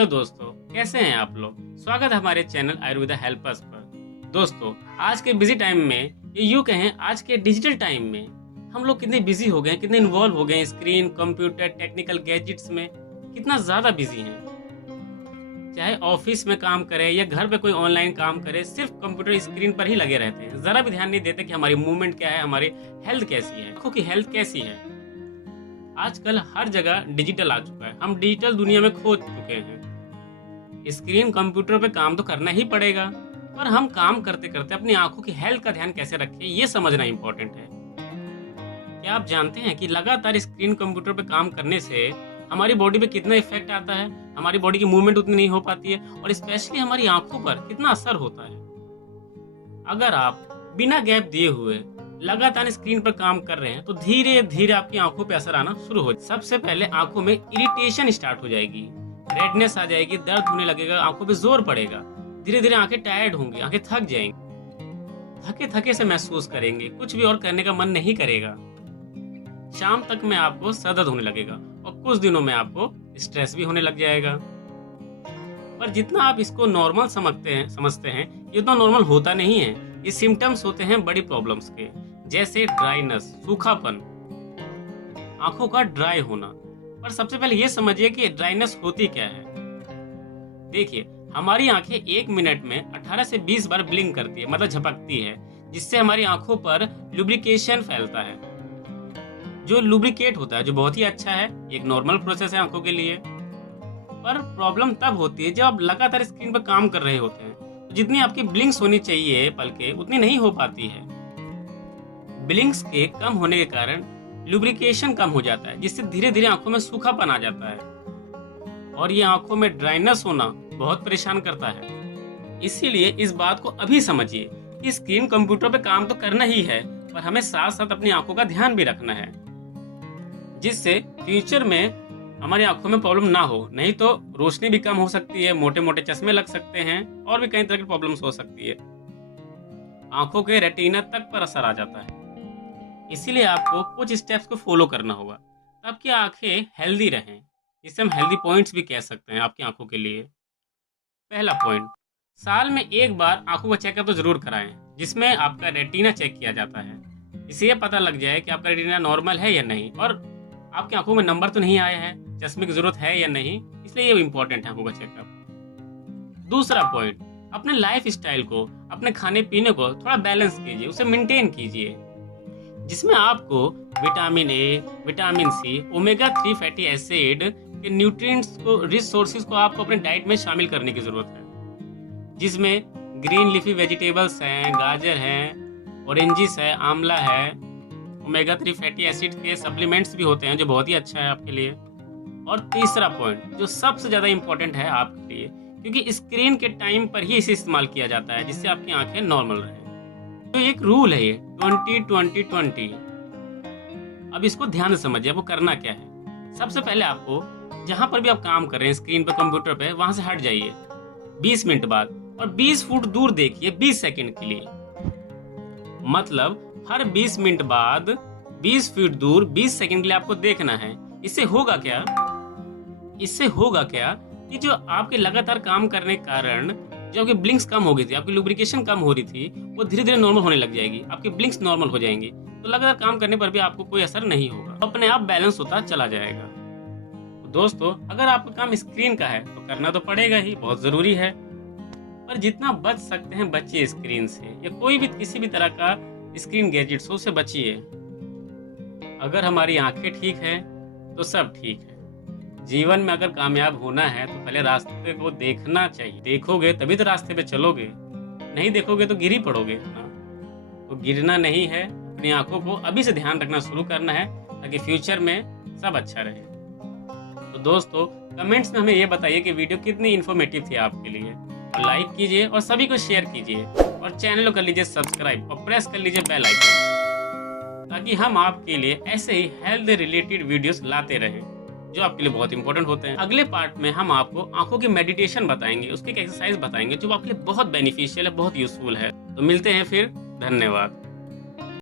Hello दोस्तों, कैसे हैं आप लोग। स्वागत है हमारे चैनल आयुर्वेदा हेल्पर्स पर। दोस्तों, आज के बिजी टाइम में, ये यूँ कहें आज के डिजिटल टाइम में हम लोग कितने बिजी हो गए हैं, कितने इन्वॉल्व हो गए हैं स्क्रीन, कंप्यूटर, टेक्निकल गैजेट्स में, कितना ज़्यादा बिजी हैं। चाहे ऑफिस में काम करें या घर पे कोई ऑनलाइन काम करे, सिर्फ कंप्यूटर स्क्रीन पर ही लगे रहते हैं। ज़रा भी ध्यान नहीं देते कि हमारी मूवमेंट क्या है, हमारी हेल्थ कैसी है, आँखों की हेल्थ कैसी है। आजकल हर जगह डिजिटल आ चुका है, हम डिजिटल दुनिया में खो चुके हैं। स्क्रीन कंप्यूटर पे काम तो करना ही पड़ेगा, पर हम काम करते करते अपनी आंखों की हेल्थ का ध्यान कैसे रखें, ये समझना इंपॉर्टेंट है। क्या आप जानते हैं कि लगातार स्क्रीन कंप्यूटर पे काम करने से हमारी बॉडी पे कितना इफेक्ट आता है, हमारी बॉडी की मूवमेंट उतनी नहीं हो पाती है और स्पेशली हमारी आंखों पर कितना असर होता है। अगर आप बिना गैप दिए हुए लगातार स्क्रीन पर काम कर रहे हैं तो धीरे धीरे आपकी आंखों पे असर आना शुरू हो। सबसे पहले आंखों में इरिटेशन स्टार्ट हो जाएगी, रेडनेस आ जाएगी, दर्द होने लगेगा, आंखों पे जोर पड़ेगा, धीरे धीरे आंखें टायर्ड होंगी, आंखें थक जाएंगी, थके थके से महसूस करेंगे, कुछ भी और करने का मन नहीं करेगा। शाम तक में आपको सर दर्द होने लगेगा और कुछ दिनों में आपको स्ट्रेस भी होने लग जाएगा। पर जितना आप इसको नॉर्मल समझते हैं ये उतना नॉर्मल होता नहीं है। ये सिम्टम्स होते हैं बड़ी प्रॉब्लम्स के, जैसे ड्राइनेस, सूखापन, आंखों का ड्राई होना। पर सबसे पहले ये समझिए कि ड्राइनेस होती क्या है। देखिए, हमारी आंखें 1 मिनट में 18 से 20 बार ब्लिंक करती है, मतलब झपकती है, जिससे हमारी आंखों पर लुब्रिकेशन फैलता है, जो लुब्रिकेट होता है, जो बहुत ही अच्छा है। एक नॉर्मल प्रोसेस है आंखों के लिए। पर प्रॉब्लम तब होती है जब आप लगातार स्क्रीन पर काम कर रहे होते हैं, तो जितनी आपकी ब्लिंक्स होनी चाहिए पलके, उतनी नहीं हो पाती है। ब्लिंक्स के कम होने के कारण लुब्रिकेशन कम हो जाता है, जिससे धीरे धीरे आंखों में सूखापन आ जाता है और ये आंखों में ड्राइनेस होना बहुत परेशान करता है। इसीलिए इस बात को अभी समझिए कि स्क्रीन कंप्यूटर पे काम तो करना ही है, पर हमें साथ साथ अपनी आंखों का ध्यान भी रखना है, जिससे फ्यूचर में हमारी आंखों में प्रॉब्लम ना हो। नहीं तो रोशनी भी कम हो सकती है, मोटे मोटे चश्मे लग सकते हैं और भी कई तरह की प्रॉब्लम्स हो सकती है। आंखों के रेटिना तक पर असर आ जाता है। इसीलिए आपको कुछ स्टेप्स को फॉलो करना होगा ताकि आंखें हेल्दी रहें, जिसे हम हेल्दी पॉइंट्स भी कह सकते हैं आपकी आंखों के लिए। पहला पॉइंट, साल में एक बार आंखों का चेकअप तो जरूर कराएं, जिसमें आपका रेटिना चेक किया जाता है। इससे ये पता लग जाए कि आपका रेटिना नॉर्मल है या नहीं और आपकी आंखों में नंबर तो नहीं आए हैं, चश्मे की जरूरत है या नहीं, इसलिए ये इंपॉर्टेंट है आंखों का चेकअप। दूसरा पॉइंट, अपने लाइफ स्टाइल को, अपने खाने पीने को थोड़ा बैलेंस कीजिए, उसे मेंटेन कीजिए, जिसमें आपको vitamin A, vitamin C, omega 3 fatty acid के न्यूट्रिएंट्स को, रिसोर्सेज को आपको अपने डाइट में शामिल करने की जरूरत है, जिसमें ग्रीन लीफी वेजिटेबल्स हैं, गाजर हैं, ऑरेंजिस है, आंवला है, ओमेगा 3 फैटी एसिड के सप्लीमेंट्स भी होते हैं, जो बहुत ही अच्छा है आपके लिए। और तीसरा पॉइंट, जो सबसे ज़्यादा इंपॉर्टेंट है आपके लिए, क्योंकि स्क्रीन के टाइम पर ही इसे इस्तेमाल किया जाता है, जिससे आपकी आंखें नॉर्मल रहें। तो एक रूल है ये 20-20-20। अब इसको ध्यान से समझिए, आपको करना क्या है। सबसे पहले आपको जहां पर भी आप काम कर रहे हैं स्क्रीन पर, कंप्यूटर पे, वहां से हट जाइए 20 मिनट बाद और 20 फुट दूर देखिए 20 सेकंड के लिए। मतलब हर 20 मिनट बाद 20 फीट दूर 20 सेकंड के लिए आपको देखना है। इससे होगा क्या कि जो आपके लगातार काम करने के कारण जो आपकी ब्लिंक्स कम हो गई थी, आपकी लुब्रिकेशन कम हो रही थी, वो धीरे धीरे नॉर्मल होने लग जाएगी, आपकी ब्लिंक्स नॉर्मल हो जाएंगी, तो लगातार काम करने पर भी आपको कोई असर नहीं होगा, अपने आप बैलेंस होता चला जाएगा। तो दोस्तों, अगर आपका काम स्क्रीन का है तो करना तो पड़ेगा ही, बहुत जरूरी है। पर जितना बच सकते हैं बचिए स्क्रीन से, या कोई भी किसी भी तरह का स्क्रीन गैजेट्स से बचिए। अगर हमारी आंखें ठीक है तो सब ठीक है। जीवन में अगर कामयाब होना है तो पहले रास्ते को देखना चाहिए। देखोगे तभी तो रास्ते पे चलोगे, नहीं देखोगे तो गिर ही पड़ोगे ना। तो गिरना नहीं है, अपनी आंखों को अभी से ध्यान रखना शुरू करना है, ताकि फ्यूचर में सब अच्छा रहे। तो दोस्तों, कमेंट्स में हमें ये बताइए कि वीडियो कितनी इन्फॉर्मेटिव थी आपके लिए, और लाइक कीजिए और सभी को शेयर कीजिए, और चैनल को कर लीजिए सब्सक्राइब और प्रेस कर लीजिए बेल आइकन, ताकि हम आपके लिए ऐसे ही हेल्थ रिलेटेड वीडियोस लाते रहें, जो आपके लिए बहुत इंपॉर्टेंट होते हैं। अगले पार्ट में हम आपको आंखों की मेडिटेशन बताएंगे, उसकी एक एक्सरसाइज बताएंगे जो आपके लिए बहुत बेनिफिशियल है, बहुत यूजफुल है। तो मिलते हैं फिर, धन्यवाद।